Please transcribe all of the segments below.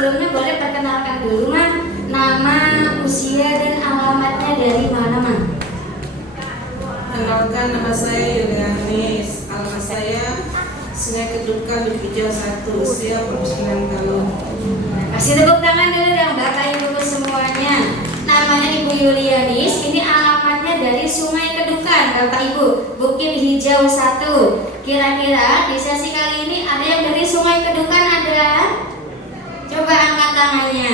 sebelumnya boleh perkenalkan dulu mah, nama, usia dan alamatnya dari mana mah? Kenalkan, nama saya Yulianis. Alamat saya Sungai Kedukan Lubijau 1, usia 49 tahun. Kasih tepuk tangan dulu dong Bapak Ibu semuanya. Namanya Ibu Yulianis, ini alamatnya dari Sungai Kedukan Bapak Ibu, Bukit Hijau 1. Kira-kira di sesi kali ini ada yang dari Sungai Kedukan ada? Coba angkat tangannya.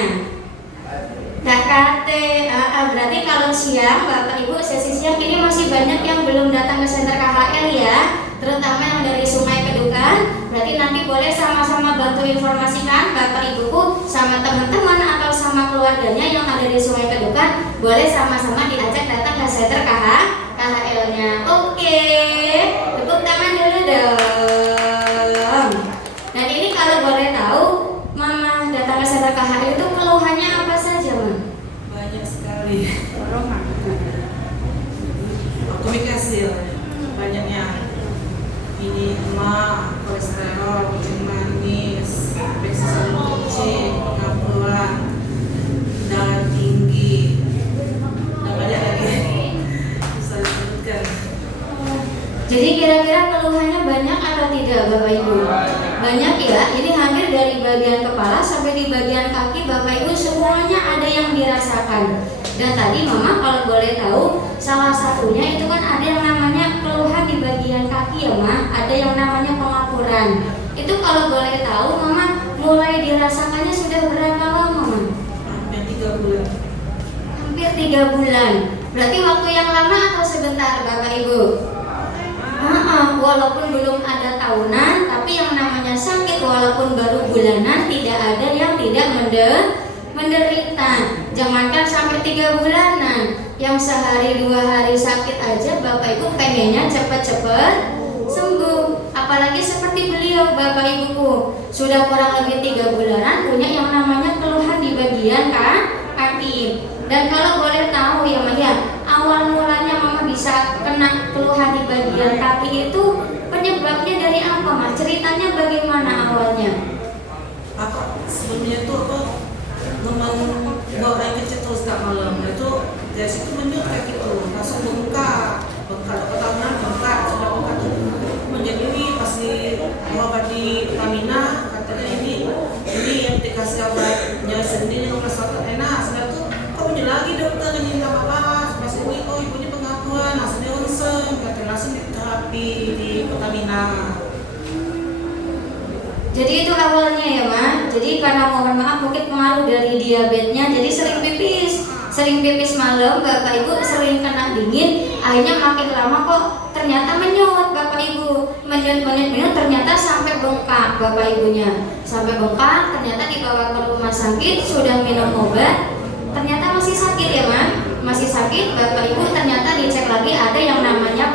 Dakate, berarti kalau siang Bapak Ibu sesi siang ini masih banyak yang belum datang ke Center KHL ya, terutama yang dari Sungai Kedukan. Berarti nanti boleh sama-sama bantu informasikan Bapak Ibuku sama teman-teman atau sama keluarganya yang ada di Sungai Kedukan, boleh sama-sama diajak datang ke Center KHL-nya. Oke, tepuk tangan dulu dong. Dan ini kalau boleh tahu, Mama datang ke Center KHL itu keluhannya apa saja, Mama? Banyak sekali. Komunikasi banyaknya. Ini emak, kolesterol, kucing manis, pressure selalu kecil, pengapuran, darah tinggi, dan banyak lagi. Bisa disebutkan. Jadi kira-kira keluhannya banyak atau tidak Bapak Ibu? Banyak ya, ini hampir dari bagian kepala sampai di bagian kaki Bapak Ibu semuanya ada yang dirasakan. Dan tadi Mama kalau boleh tahu, salah satunya itu kan ada yang namanya keluhan di bagian kaki ya Ma, ada yang namanya pengapuran. Itu kalau boleh tahu Mama mulai dirasakannya sudah berapa lama Mama? Hampir 3 bulan. Hampir 3 bulan. Berarti waktu yang lama atau sebentar Bapak Ibu? Walaupun belum ada tahunan, tapi yang namanya sakit walaupun baru bulanan tidak ada yang tidak menderita. Jangankan sampai 3 bulanan, yang sehari 2 hari sakit aja Bapak Ibu pengennya cepat-cepat sembuh. Apalagi seperti beliau Bapak Ibuku sudah kurang lebih 3 bulanan punya yang namanya keluhan di bagian kaki. Dan kalau boleh tahu ya Maya, awal mulanya Mama bisa kena keluhan di bagian kaki itu penyebabnya dari apa Mas? Ceritanya bagaimana awalnya? Apa sebelumnya tuh memang bawa air kecil terus tak malam. Itu dari situ menyut kaki itu langsung bengkak ketahuan bengkak sudah bengkak tuh menjadi pas di obat di Pertamina katanya ini yang dikasih obatnya sendiri nomor 1 enak. Sudah tuh kok menyut lagi dokter ini tak apa pas ini ibunya pengakuan langsung di ronsen katanya langsung di terapi di Pertamina. Jadi itu awalnya ya Ma. Jadi karena mohon maaf mungkin pengaruh dari diabetesnya, jadi sering pipis malam Bapak Ibu, sering kena dingin, akhirnya makin lama kok ternyata menyut Bapak Ibu, menyut ternyata sampai bengkak Bapak Ibunya, sampai bengkak ternyata dibawa ke rumah sakit, sudah minum obat, ternyata masih sakit ya Ma, masih sakit Bapak Ibu, ternyata dicek lagi ada yang namanya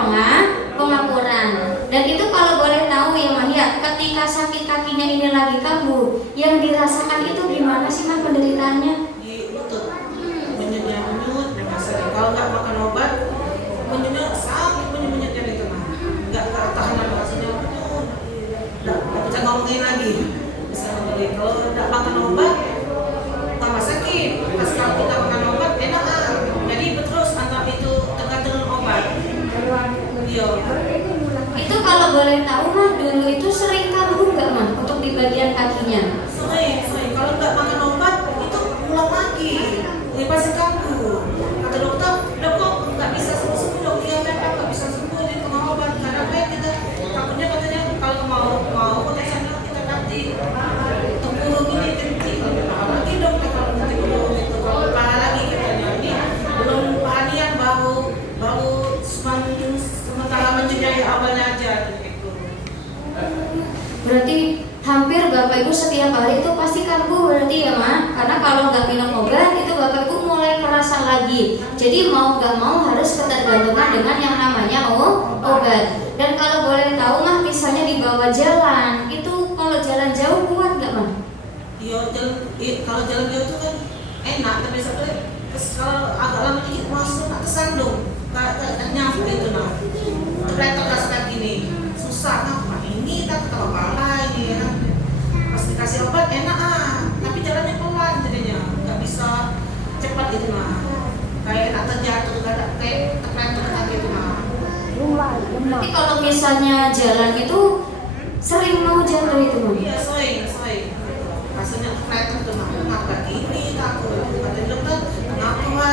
pengapuran. Dan itu kalau boleh tahu ya Ma ya, ketika sakit kakinya ini lagi kambuh, yang dirasakan itu gimana sih Ma penderitaannya? Di lutut menyutnya dan masalah kalau nggak makan obat menyutnya sakit menyutnya itu mah nggak tahan rasanya nggak bisa ngomongin lagi bisa ngomongin kalau nggak makan obat tambah sakit pas kalau kita makan obat enak jadi terus antara itu tergantung obat iya. Itu kalau boleh tahu mah dulu itu sering kambuh nggak mah untuk di bagian kakinya? Sering kalau nggak makan obat itu ulang lagi ini pasti kambuh. Kata dokter dok kok nggak bisa sembuh dok, iya memang nggak bisa sembuh di tengah obat karena apa kita takutnya katanya kalau mau potensinya kita nanti tempurung ini nanti lagi dok kalau nanti belum itu kalau parah lagi katanya ini belum pahanian baru sementara menjadi awalnya aja gitu. Berarti hampir Bapak Ibu setiap hari itu pasti kambuh berarti ya Ma? Karena kalau nggak minum obat itu Bapak Ibu mulai kerasa lagi. Jadi mau nggak mau harus ketergantungan dengan yang namanya obat. Dan kalau boleh tahu Mah, misalnya dibawa jalan, itu kalau jalan jauh kuat nggak Mah? Iya, kalau jalan jauh itu kan enak, tapi sebenarnya kalau agak lama dikit langsung kesandung, kayak nyampe itu nah. Ternyata rasanya gini, susah nah ini tak tahu apa ini ya. Pas dikasih obat enak tapi jalannya bisa cepat gitu nah. Kayak atau jatuh kayak terplantur kaki itu nah. Berarti kalau misalnya jalan itu sering mau jatuh itu mah? Iya, sering. Rasanya terplantur tuh mah. Ngapa gini takut. Kata dokter, kenapa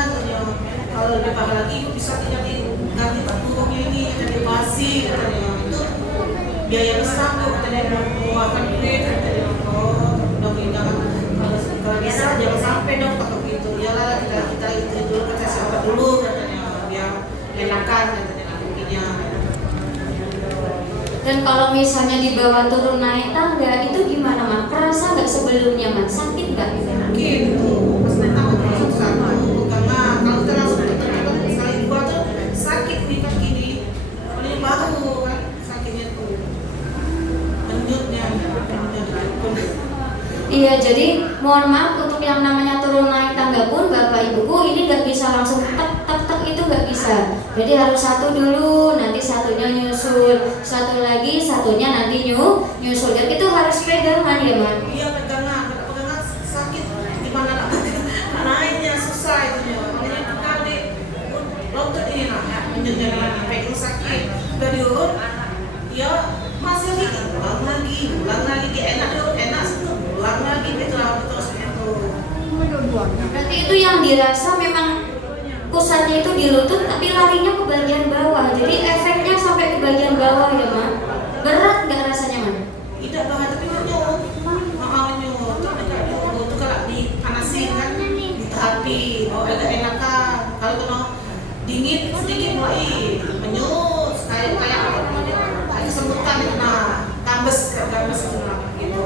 kalau lebih parah lagi bisa jadi ganti tubuhnya ini jadi basi katanya. Itu biaya besar tuh katanya mengeluarkan duit katanya. Dok ini jangan kalau bisa jangan sampai dong pakai begitu. Iyalah kita itu dulu kasih obat dulu katanya biar enakan katanya kakinya. Dan kalau misalnya dibawa turun naik tangga itu gimana mah? Kerasa nggak sebelumnya mah? Sakit nggak? Gitu. Pas naik tangga terus satu karena kalau kita langsung terjebak sekali dua tuh sakit nih kan gini. Paling baru kan sakitnya tuh. Menyutnya. Iya, jadi mohon maaf untuk yang namanya turun naik tangga pun Bapak Ibuku ini nggak bisa langsung tek itu nggak bisa. Jadi harus satu dulu, nanti satunya nyusul, satu lagi, satunya nanti nyusul. Dan itu harus pegangan ya, Mas? Iya pegangan sakit di mana naiknya susah itu ya. Makanya kita di lutut ini nah, menyutnya pegang sakit. Udah diurut, ya masih ulang lagi, enak sih. Ulang lagi terus itu. Berarti itu yang dirasa memang pusatnya itu di lutut tapi larinya ke bagian bawah. Jadi efeknya sampai ke bagian bawah ya, Ma. Berat nggak rasanya, Ma? Tidak banget tapi menyut. Menyut. Tapi itu kalau dipanasin kan ditapi. Oh agak enakan. Kalau kena dingin sedikit mulai menyut. Kayak apa namanya? Kayak kesemutan itu nah. Gambes itu nah gitu.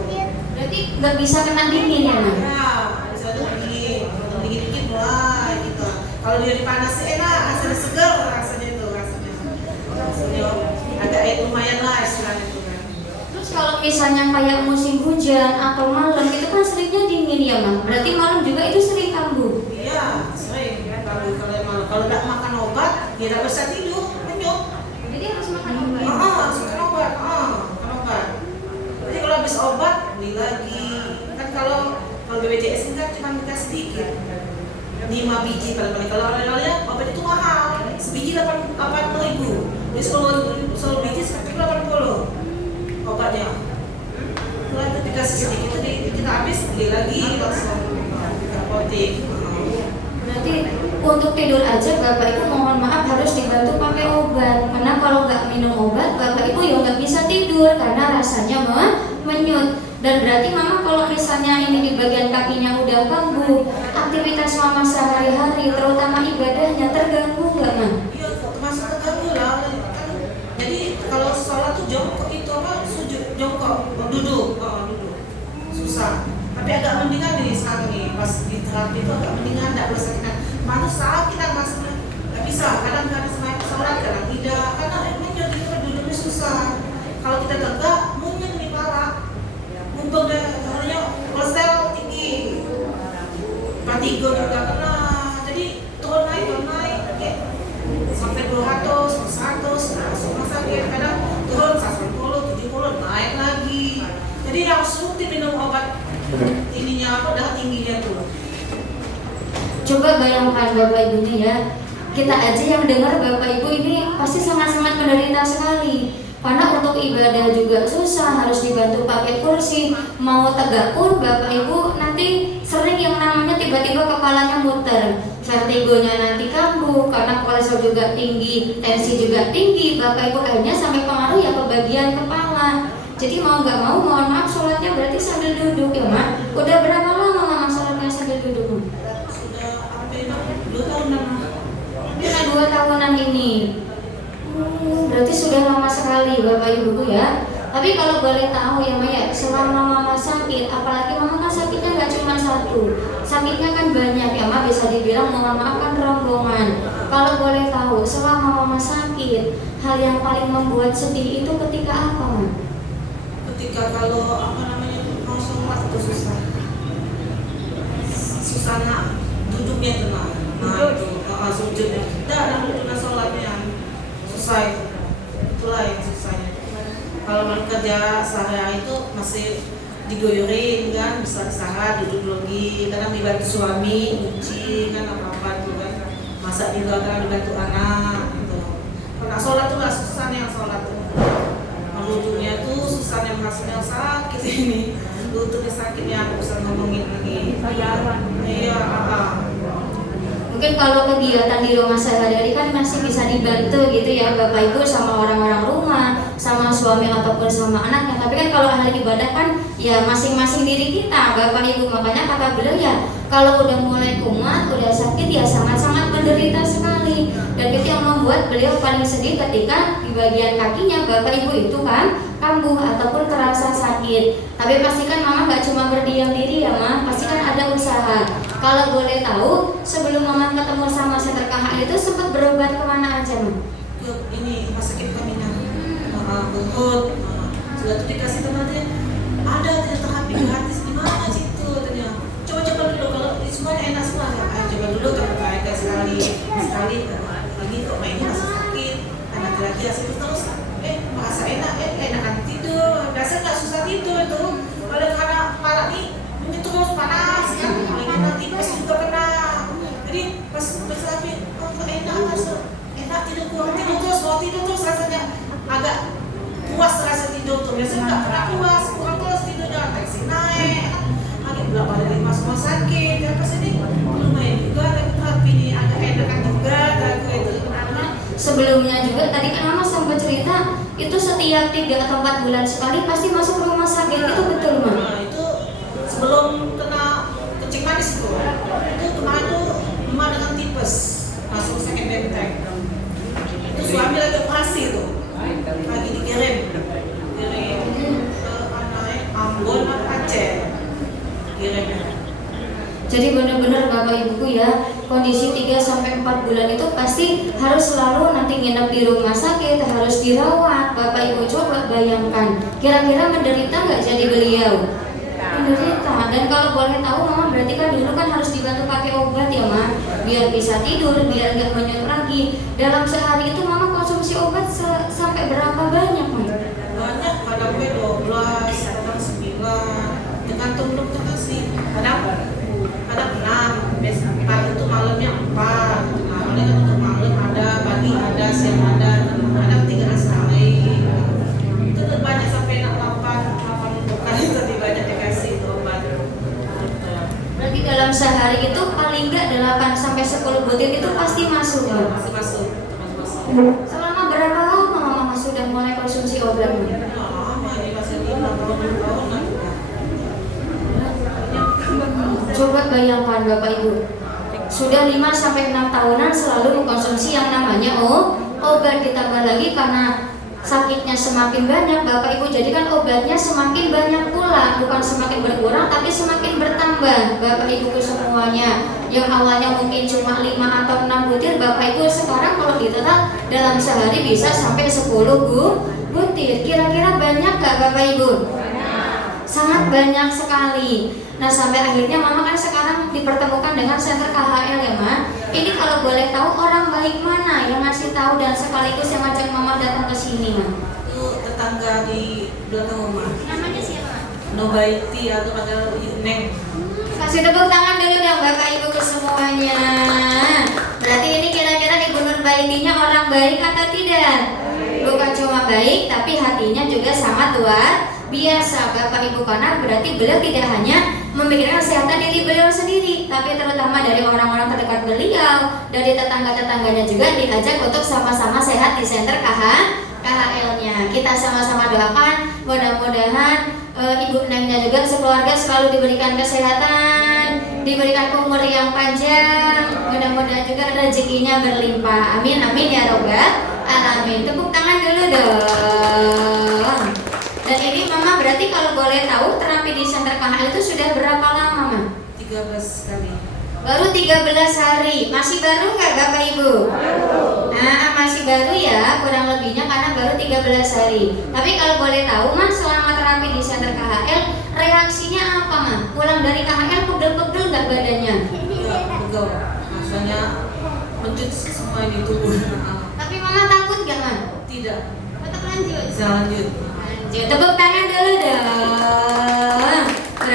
Berarti nggak bisa kena dingin ya, Ma? Ya, bisa dingin dikit mulai gitu. Kalau dia dipanasin enak, rasanya segar rasanya agak lumayan lah istilahnya itu kan. Terus kalau misalnya kayak musim hujan atau malam itu kan seringnya dingin ya, Ma? Berarti malam juga itu sering kambuh? Iya, sering kan kalau malam. Kalau nggak makan obat, dia nggak bisa tidur, menyut. Jadi harus makan obat? Harus makan obat, Jadi kalau habis obat, beli lagi. Kan kalau BPJS ini kan cuma kita sedikit. 5 biji paling-paling. Kalau awalnya obat itu mahal, sebiji 80.000. Jadi 10 biji seperti 80 obatnya. Kalau itu dikasih sedikit itu kita habis beli lagi langsung ke apotek. Berarti untuk tidur aja Bapak Ibu mohon maaf harus dibantu pakai obat. Karena kalau nggak minum obat Bapak Ibu ya nggak bisa tidur karena rasanya menyut. Dan berarti Mama kalau misalnya ini di bagian kakinya udah kambuh, aktivitas Mama sehari-hari terutama ibadahnya terganggu nggak, Ma? Iya, termasuk terganggu lah. Jadi kalau sholat tuh jongkok itu sujud jongkok, duduk, susah. Tapi agak mendingan nih sekarang nih, pas di terapi itu agak mendingan, nggak bersakitan. Mana sakit kan maksudnya nggak bisa. Kadang-kadang sama sholat, kadang tidak. Karena menyut itu duduknya susah. Kalau kita tegak, munyut nih parah. Mumpung namanya kolesterol tinggi, patigo juga kena. Jadi turun naik, sampai 200, 100, langsung sakit. Kadang turun 140, 70, naik lagi. Jadi langsung diminum obat ininya darah tingginya tuh. Coba bayangkan Bapak Ibunya ya, kita aja yang dengar Bapak Ibu ini pasti sangat-sangat menderita sekali. Karena untuk ibadah juga susah, harus dibantu pakai kursi. Mau tegak pun Bapak Ibu nanti sering yang namanya tiba-tiba kepalanya muter, vertigonya nanti kambuh, karena kolesterol juga tinggi, tensi juga tinggi. Bapak Ibu akhirnya sampai pengaruh ya ke bagian kepala. Jadi mau nggak mau, mohon maaf sholatnya berarti sambil duduk ya, Ma? Udah berapa lama Mama sholatnya sambil duduk, Ma? Sudah hampir 2 tahunan. Sudah 2 tahunan ini. Berarti sudah lama sekali Bapak Ibu ya. Tapi kalau boleh tahu ya Maya, selama Mama sakit, apalagi Mama kan sakitnya nggak cuma satu, sakitnya kan banyak ya Ma, bisa dibilang mohon maaf kan rombongan. Kalau boleh tahu, selama Mama sakit, hal yang paling membuat sedih itu ketika apa, Ma? Ketika kalau mau sholat itu susah duduknya itu sujudnya. Ada duduknya sholatnya susah itulah yang susahnya. Kalau kerja sehari itu masih digoyorin kan, bisa istirahat, duduk lagi, kadang dibantu suami, nyuci kan apa-apa tuh kan, masak juga kan, dibantu anak gitu. Kalau sholat tuh gak susah nih yang sholat tuh. Lututnya tuh susahnya maksudnya sakit ini, lututnya sakitnya aku bisa ngomongin lagi. Iya, Mungkin kalau kegiatan di rumah sehari-hari kan masih bisa dibantu gitu ya Bapak Ibu sama orang-orang rumah, sama suami ataupun sama anaknya. Tapi kan kalau ahli ibadah kan ya masing-masing diri kita Bapak Ibu. Makanya kakak bilang ya kalau udah mulai kumat, udah sakit ya sangat-sangat menderita sekali. Dan itu yang membuat beliau paling sedih ketika di bagian kakinya Bapak Ibu itu kan kambuh ataupun terasa sakit. Tapi pastikan mama gak cuma berdiam diri ya ma, pastikan ada usaha. Kalau boleh tahu, sebelum mama ketemu sama Center KHL itu sempat berobat kemana aja ma? ke ini rumah sakit Kamina, Bogor. Sudah tuh dikasih temannya, ada terapi gratis di mana situ katanya. Coba-coba dulu kalau semuanya enak semua ya. Coba dulu terkait sekali lagi kok mainnya masih sakit, anak lagi asik terus. Merasa enak, enakan tidur. Biasa nggak susah tidur itu. Kalau karena parah nih, ini terus panas kan. Apalagi nanti pas juga kena. Jadi pas bersapi, kok enak masuk. Enak tidur terus rasanya agak puas rasa tidur tuh. Biasanya nggak pernah puas, kurang terus tidurnya. Tensi naik, agak berapa dari masuk rumah sakit. Ya pas ini lumayan juga, tapi terapi ini agak enakan juga. Itu Sebelumnya juga tadi kan mama sempat cerita itu setiap 3 atau 4 bulan sekali pasti masuk rumah sakit, itu betul ma? Nah itu sebelum kena kencing manis itu kemarin tuh emak dengan tipes masuk sakit benteng. Itu suami lagi operasi tuh, lagi dikirim ke Ambon atau Aceh kirim. Jadi benar-benar Bapak Ibuku ya, kondisi 3-4 bulan itu pasti harus selalu nanti nginep di rumah sakit, harus dirawat. Bapak Ibu coba bayangkan, kira-kira menderita nggak jadi beliau? Menderita. Dan kalau boleh tahu mama berarti kan dulu kan harus dibantu pakai obat ya ma, biar bisa tidur, biar nggak menyut lagi. Dalam sehari itu mama konsumsi obat sampai berapa banyak ma? Banyak, kadang 12, kadang 9, tergantung dokter sih. Kadang 6, pagi itu malamnya 4. Malamnya kan untuk malam ada, pagi ada, siang ada, kadang 3 sekali. Itu banyak sampai 8 kali tadi banyak dikasih obat. Berarti dalam sehari itu paling nggak 8-10 butir itu pasti masuk ya? Masih masuk. Selama berapa lama mama sudah mulai konsumsi obat? Lama ini masih 5 tahun lah. Coba bayangkan Bapak Ibu, sudah 5-6 tahunan selalu mengkonsumsi yang namanya obat, ditambah lagi karena sakitnya semakin banyak Bapak Ibu, jadi kan obatnya semakin banyak pula, bukan semakin berkurang tapi semakin bertambah Bapak Ibu semuanya. Yang awalnya mungkin cuma 5 atau 6 butir Bapak Ibu sekarang kalau ditotal dalam sehari bisa sampai 10 butir. Kira-kira banyak gak Bapak Ibu? Sangat banyak sekali. Nah sampai akhirnya mama kan sekarang dipertemukan dengan Center KHL ya ma. Ini kalau boleh tahu orang baik mana yang ngasih tahu dan sekaligus yang ngajak mama datang ke sini ma? Itu tetangga di belakang rumah. Namanya siapa? Nobaiti atau ada Neng. Kasih tepuk tangan dulu dong Bapak Ibu ke semuanya. Berarti ini kira-kira Ibu Nurbaitinya orang baik atau tidak? Bukan cuma baik tapi hatinya juga sangat luar biasa Bapak Ibu, karena berarti beliau tidak hanya memikirkan kesehatan diri beliau sendiri, tapi terutama dari orang-orang terdekat beliau, dari tetangga-tetangganya juga diajak untuk sama-sama sehat di Center KHL-nya. Kita sama-sama doakan mudah-mudahan Ibu Nengnya juga sekeluarga selalu diberikan kesehatan, diberikan umur yang panjang, mudah-mudahan juga rezekinya berlimpah. Amin amin ya robbal alamin. Tepuk tangan dulu dong. Dan ini mama berarti kalau boleh tahu terapi di Center KHL itu sudah berapa lama ma? 13 kali. Baru 13 hari. Masih baru nggak Bapak Ibu? Nah masih baru ya kurang lebihnya karena baru 13 hari. Tapi kalau boleh tahu ma, selama terapi di Center KHL reaksinya apa ma? Pulang dari KHL pegel-pegel nggak badannya? Iya, pegel. Rasanya mencut semua di tubuh. Tapi mama takut nggak ma? Tidak. Tetap lanjut. Bisa lanjut. Tepuk tangan dulu dong.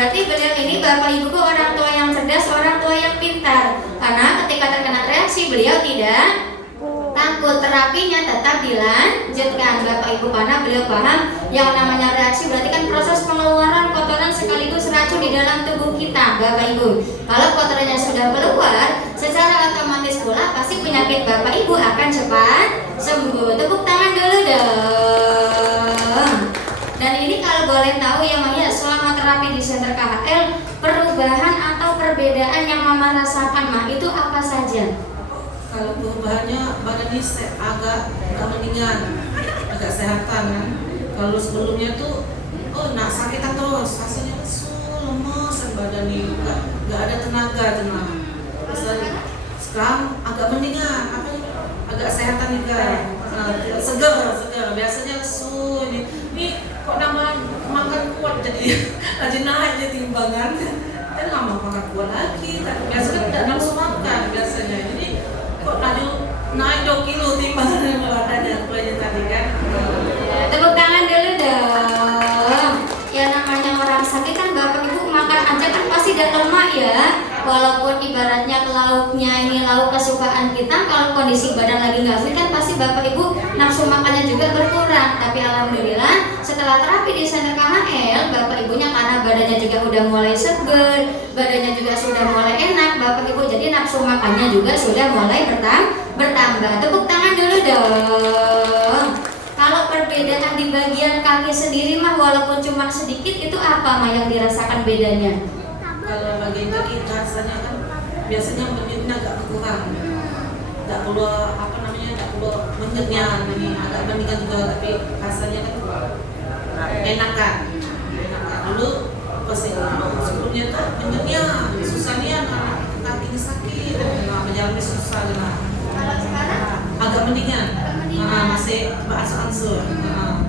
berarti beliau ini Bapak Ibuku orang tua yang cerdas, orang tua yang pintar. Karena ketika terkena reaksi beliau tidak takut, terapinya tetap dilanjutkan Bapak Ibu, karena beliau paham yang namanya reaksi berarti kan proses pengeluaran kotoran sekaligus racun di dalam tubuh kita Bapak Ibu. Kalau kotorannya sudah keluar, secara otomatis pula pasti penyakit Bapak Ibu akan cepat sembuh. Tepuk tangan dulu dong. Dan ini kalau boleh tahu ya Maya, selama terapi di Center KHL, perubahan atau perbedaan yang Mama rasakan Mah itu apa saja? Kalau perubahannya badannya agak mendingan, agak sehatan kan. Kalau sebelumnya tuh nak sakitan terus, rasanya lemes badannya, nggak ada tenaga. Terus sekarang agak mendingan, agak sehatan juga, segar. Biasanya ini kok nambah makan kuat jadi rajin naik jadi timbangan. Kan nggak mau makan kuat lagi. Biasanya tidak nafsu makan biasanya. Jadi kok naik 2 kilo timbangan badannya tadi kan. Tepuk tangan dulu dong. Ya namanya orang sakit kan Bapak Ibu makan aja kan pasti ada lemak ya. Walaupun ibaratnya lauknya ini lauk kesukaan kita, kalau kondisi badan lagi nggak fit kan pasti Bapak Ibu nafsu makannya juga berkurang. Tapi alhamdulillah setelah terapi di Center KHL, Bapak Ibunya karena badannya juga udah mulai seger, badannya juga sudah mulai enak Bapak Ibu, jadi nafsu makannya juga sudah mulai bertambah. Tepuk tangan dulu dong. Kalau perbedaan di bagian kaki sendiri mah walaupun cuma sedikit, itu apa mah yang dirasakan bedanya? Kalau bagian kaki rasanya kan biasanya menyutnya agak berkurang, nggak keluar nggak keluar menyutnya ini agak mendingan juga, tapi rasanya kan enakan. Dulu sebelumnya tuh menyutnya susahnya karena kakinya sakit, berjalan susah lah. Kalau sekarang agak mendingan. Masih beransur-ansur.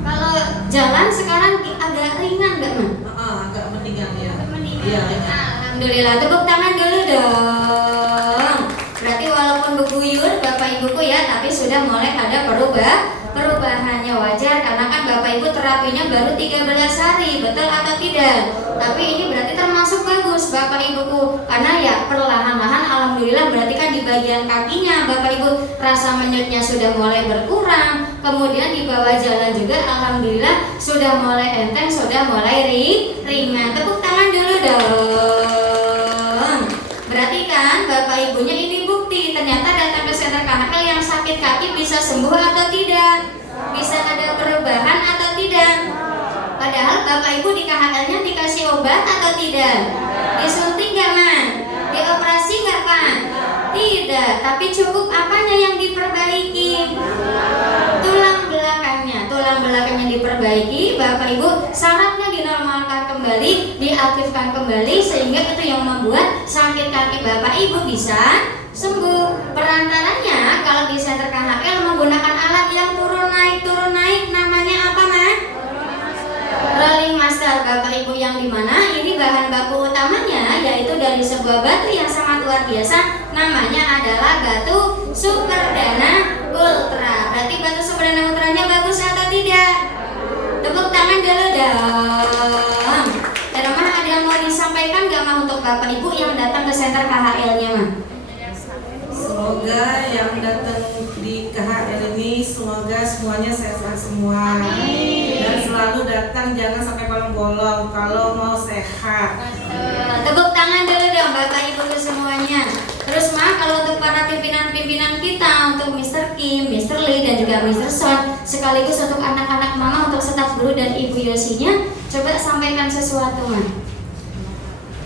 Kalau jalan sekarang agak ringan nggak mah? Agak mendingan ya. Iya. Alhamdulillah, tepuk tangan dulu dong. Berarti walaupun beguyur Bapak Ibuku ya, tapi sudah mulai ada perubahannya. Wajar karena kan Bapak Ibu terapinya baru 13 hari, betul atau tidak? Tapi ini berarti termasuk bagus Bapak Ibuku, karena ya perlahan-lahan alhamdulillah berarti kan di bagian kakinya Bapak Ibu rasa menyutnya sudah mulai berkurang. Kemudian di bawah jalan juga alhamdulillah sudah mulai enteng, sudah mulai ringan. Tepuk tangan dulu dong. Berarti kan Bapak Ibunya ini bukti ternyata datang ke Center KHL yang sakit kaki bisa sembuh atau tidak, bisa ada perubahan atau tidak. Padahal Bapak Ibu di KHL-nya dikasih obat atau tidak, disuntik nggak Man, dioperasi nggak Pak? Tidak, tapi cukup apanya yang diperbaiki? Tulang belakangnya diperbaiki Bapak Ibu, sarafnya dinormalkan kembali, diaktifkan kembali, sehingga itu yang membuat sakit kaki Bapak Ibu bisa sembuh. Perantaranya kalau di Center KHL menggunakan alat yang turun naik, namanya apa Mas? Rolling Master Bapak Ibu, yang dimana ini bahan baku utamanya yaitu dari sebuah batu yang sangat luar biasa, namanya adalah batu Superdana Ultra. Berarti batu Superdana Ultranya bagus atau tidak? Tepuk tangan dulu dong. Dan Mah ada yang mau disampaikan gak Mah untuk Bapak Ibu yang datang ke Center KHL-nya Mah? Semoga yang datang di KHL ini semoga semuanya sehat semua. Dan selalu datang, jangan sampai bolong-bolong kalau mau sehat. Tepuk tangan dulu dong Bapak Ibu semuanya. Terus Mah kalau untuk para pimpinan-pimpinan kita, untuk Mr. Kim, Mr. Lee dan juga Mr. Son, sekaligus untuk anak-anak Mama, untuk staf guru dan Ibu Yosinya, coba sampaikan sesuatu Mah.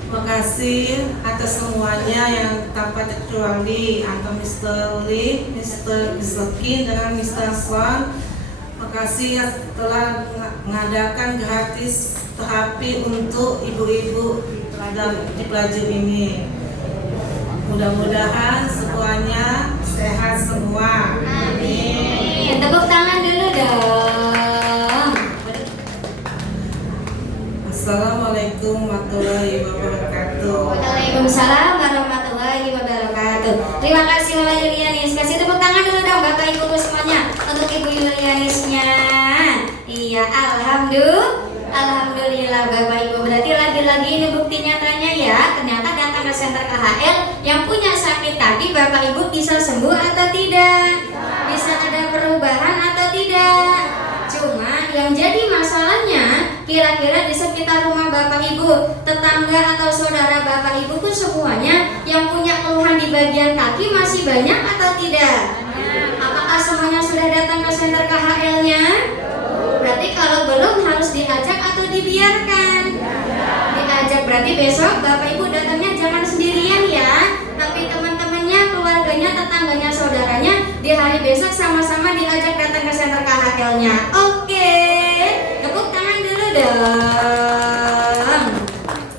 Terima kasih atas semuanya yang tanpa terkecuali, antara Mr. Lee, Mr. Kim dan Mr. Son. Terima kasih ya telah mengadakan gratis terapi untuk ibu-ibu di Pelaju ini. Mudah-mudahan semuanya sehat semua. Amin. Tepuk tangan dulu dong. Assalamualaikum warahmatullahi wabarakatuh. Waalaikumsalam warahmatullahi wabarakatuh. Terima kasih Mama Yulianis. Kasih tepuk tangan dulu dong Bapak Ibu semuanya untuk Ibu Yulianisnya. Iya, alhamdulillah Bapak Ibu. Berarti lagi-lagi ini bukti Bapak Ibu bisa sembuh atau tidak? Bisa ada perubahan atau tidak? Cuma yang jadi masalahnya, kira-kira di sekitar rumah Bapak Ibu, tetangga atau saudara Bapak Ibu pun semuanya yang punya keluhan di bagian kaki masih banyak atau tidak? Apakah semuanya sudah datang ke senter KHL-nya? Berarti kalau belum harus diajak atau dibiarkan? Diajak, berarti besok Bapak Ibu